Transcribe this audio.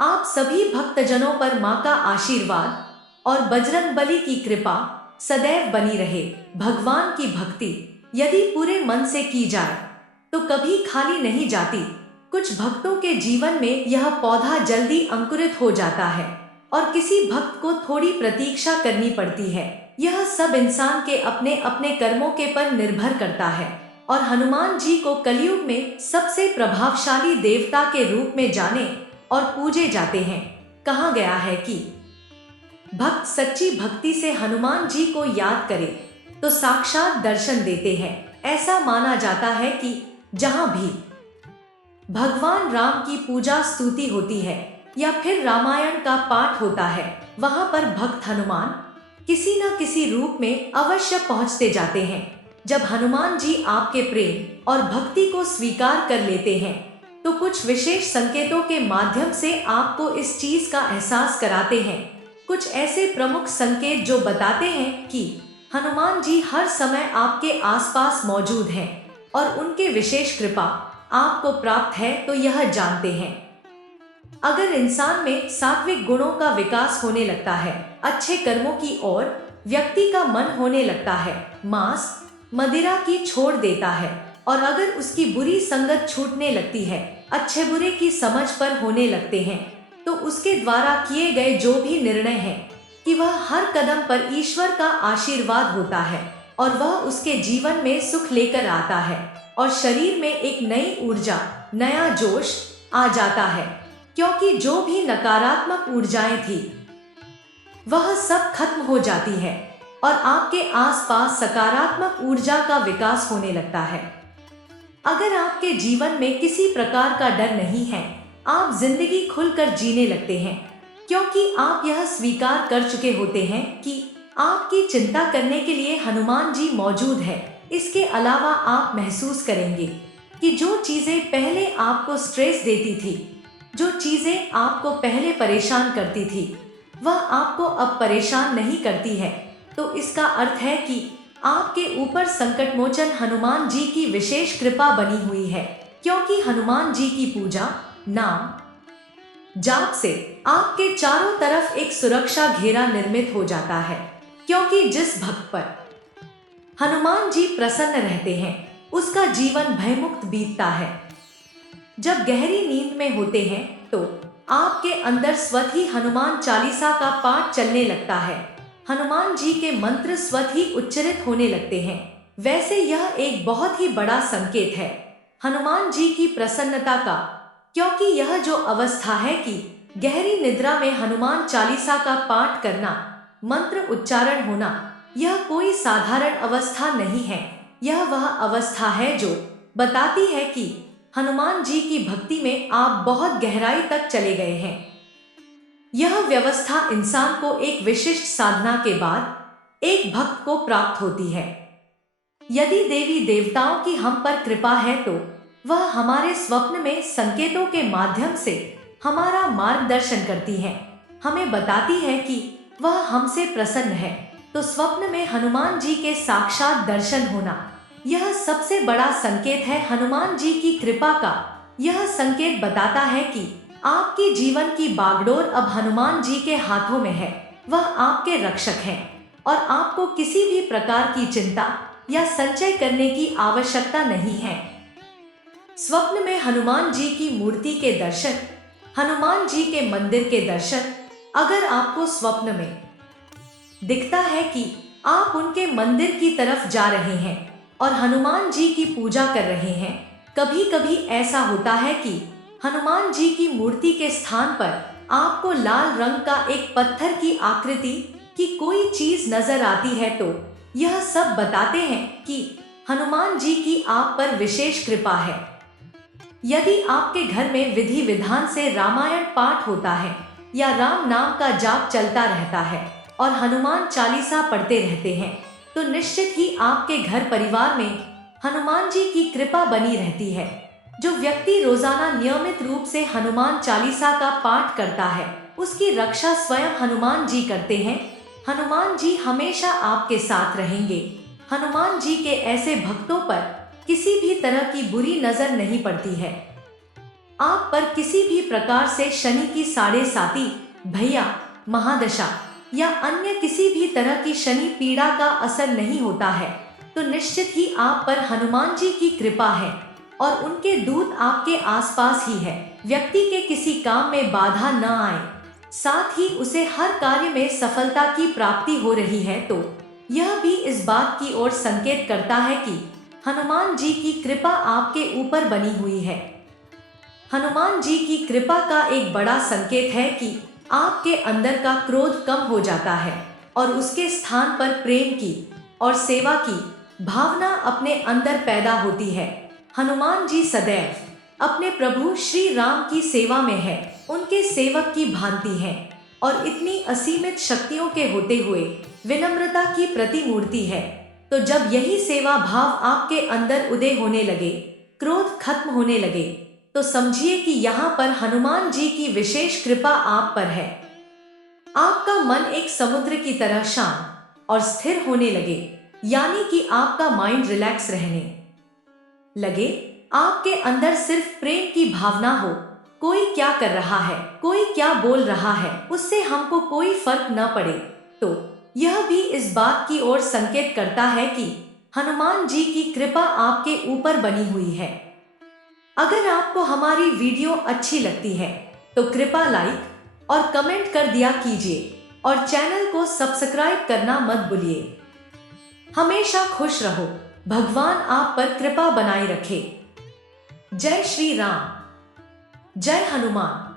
आप सभी भक्तजनों पर माँ का आशीर्वाद और बजरंगबली की कृपा सदैव बनी रहे। भगवान की भक्ति यदि पूरे मन से की जाए तो कभी खाली नहीं जाती। कुछ भक्तों के जीवन में यह पौधा जल्दी अंकुरित हो जाता है और किसी भक्त को थोड़ी प्रतीक्षा करनी पड़ती है। यह सब इंसान के अपने अपने कर्मों के पर निर्भर करता है और हनुमान जी को कलयुग में सबसे प्रभावशाली देवता के रूप में जाने और पूजे जाते हैं। कहा गया है कि भक्त सच्ची भक्ति से हनुमान जी को याद करे तो साक्षात दर्शन देते हैं। ऐसा माना जाता है कि जहां भी भगवान राम की पूजा स्तुति होती है या फिर रामायण का पाठ होता है, वहां पर भक्त हनुमान किसी न किसी रूप में अवश्य पहुंचते जाते हैं। जब हनुमान जी आपके प्रेम और भक्ति को स्वीकार कर लेते हैं तो कुछ विशेष संकेतों के माध्यम से आपको इस चीज का एहसास कराते हैं। कुछ ऐसे प्रमुख संकेत जो बताते हैं कि हनुमान जी हर समय आपके आसपास मौजूद हैं और उनके विशेष कृपा आपको प्राप्त है तो यह जानते हैं। अगर इंसान में सात्विक गुणों का विकास होने लगता है, अच्छे कर्मों की ओर व्यक्ति का मन होने लगता है, मांस मदिरा की छोड़ देता है और अगर उसकी बुरी संगत छूटने लगती है, अच्छे बुरे की समझ पर होने लगते हैं, तो उसके द्वारा किए गए जो भी निर्णय हैं कि वह हर कदम पर ईश्वर का आशीर्वाद होता है और वह उसके जीवन में सुख लेकर आता है और शरीर में एक नई ऊर्जा, नया जोश आ जाता है, क्योंकि जो भी नकारात्मक ऊर्जाएं थी वह सब खत्म हो जाती है और आपके आसपास सकारात्मक ऊर्जा का विकास होने लगता है। अगर आपके जीवन में किसी प्रकार का डर नहीं है, आप जिंदगी खुलकर जीने लगते हैं, क्योंकि आप यह स्वीकार कर चुके होते हैं कि आपकी चिंता करने के लिए हनुमान जी मौजूद है। इसके अलावा आप महसूस करेंगे कि जो चीजें पहले आपको स्ट्रेस देती थी, जो चीजें आपको पहले परेशान करती थी, वह आपको अब परेशान नहीं करती है। तो इसका अर्थ है कि आपके ऊपर संकट मोचन हनुमान जी की विशेष कृपा बनी हुई है, क्योंकि हनुमान जी की पूजा, नाम जाप से आपके चारों तरफ एक सुरक्षा घेरा निर्मित हो जाता है। क्योंकि जिस भक्त पर हनुमान जी प्रसन्न रहते हैं उसका जीवन भयमुक्त बीतता है। जब गहरी नींद में होते हैं तो आपके अंदर स्वतः ही हनुमान चालीसा का पाठ चलने लगता है, हनुमान जी के मंत्र स्वतः ही उच्चारित होने लगते हैं। वैसे यह एक बहुत ही बड़ा संकेत है हनुमान जी की प्रसन्नता का, क्योंकि यह जो अवस्था है कि गहरी निद्रा में हनुमान चालीसा का पाठ करना, मंत्र उच्चारण होना, यह कोई साधारण अवस्था नहीं है। यह वह अवस्था है जो बताती है कि हनुमान जी की भक्ति में आप बहुत गहराई तक चले गए हैं। यह व्यवस्था इंसान को एक विशिष्ट साधना के बाद एक भक्त को प्राप्त होती है। यदि देवी देवताओं की हम पर कृपा है तो वह हमारे स्वप्न में संकेतों के माध्यम से हमारा मार्गदर्शन करती हैं, हमें बताती है कि वह हमसे प्रसन्न है। तो स्वप्न में हनुमान जी के साक्षात दर्शन होना यह सबसे बड़ा संकेत है हनुमान जी की कृपा का। यह संकेत बताता है कि आपके जीवन की बागडोर अब हनुमान जी के हाथों में है, वह आपके रक्षक हैं और आपको किसी भी प्रकार की चिंता या संचय करने की आवश्यकता नहीं है। स्वप्न में हनुमान जी की मूर्ति के दर्शन, हनुमान जी के मंदिर के दर्शन, अगर आपको स्वप्न में दिखता है कि आप उनके मंदिर की तरफ जा रहे हैं और हनुमान जी की पूजा कर रहे हैं, कभी कभी ऐसा होता है कि हनुमान जी की मूर्ति के स्थान पर आपको लाल रंग का एक पत्थर की आकृति की कोई चीज नजर आती है, तो यह सब बताते हैं कि हनुमान जी की आप पर विशेष कृपा है। यदि आपके घर में विधि विधान से रामायण पाठ होता है या राम नाम का जाप चलता रहता है और हनुमान चालीसा पढ़ते रहते हैं, तो निश्चित ही आपके घर परिवार में हनुमान जी की कृपा बनी रहती है। जो व्यक्ति रोजाना नियमित रूप से हनुमान चालीसा का पाठ करता है उसकी रक्षा स्वयं हनुमान जी करते हैं। हनुमान जी हमेशा आपके साथ रहेंगे। हनुमान जी के ऐसे भक्तों पर किसी भी तरह की बुरी नजर नहीं पड़ती है। आप पर किसी भी प्रकार से शनि की साढ़े साती, भैया, महादशा या अन्य किसी भी तरह की शनि पीड़ा का असर नहीं होता है, तो निश्चित ही आप पर हनुमान जी की कृपा है और उनके दूत आपके आसपास ही है। व्यक्ति के किसी काम में बाधा न आए, साथ ही उसे हर कार्य में सफलता की प्राप्ति हो रही है, तो यह भी इस बात की ओर संकेत करता है कि हनुमान जी की कृपा आपके ऊपर बनी हुई है। हनुमान जी की कृपा का एक बड़ा संकेत है कि आपके अंदर का क्रोध कम हो जाता है और उसके स्थान पर प्रेम की और सेवा की भावना अपने अंदर पैदा होती है। हनुमान जी सदैव अपने प्रभु श्री राम की सेवा में है, उनके सेवक की भांति हैं और इतनी असीमित शक्तियों के होते हुए विनम्रता की प्रतिमूर्ति है। तो जब यही सेवा भाव आपके अंदर उदय होने लगे, क्रोध खत्म होने लगे, तो समझिए कि यहाँ पर हनुमान जी की विशेष कृपा आप पर है। आपका मन एक समुद्र की तरह शांत और स्थिर होने लगे, यानी कि आपका माइंड रिलैक्स रहने लगे। आपके अंदर सिर्फ प्रेम की भावना हो, कोई क्या कर रहा है, कोई क्या बोल रहा है, उससे हमको कोई फर्क न पड़े। तो यह भी इस बात की ओर संकेत करता है कि हनुमान जी की कृपा आपके ऊपर बनी हुई है। अगर आपको हमारी वीडियो अच्छी लगती है तो कृपया लाइक और कमेंट कर दिया कीजिए और चैनल को सब्सक्राइब करना मत भूलिए। हमेशा खुश रहो, भगवान आप पर कृपा बनाए रखे। जय श्री राम, जय हनुमान।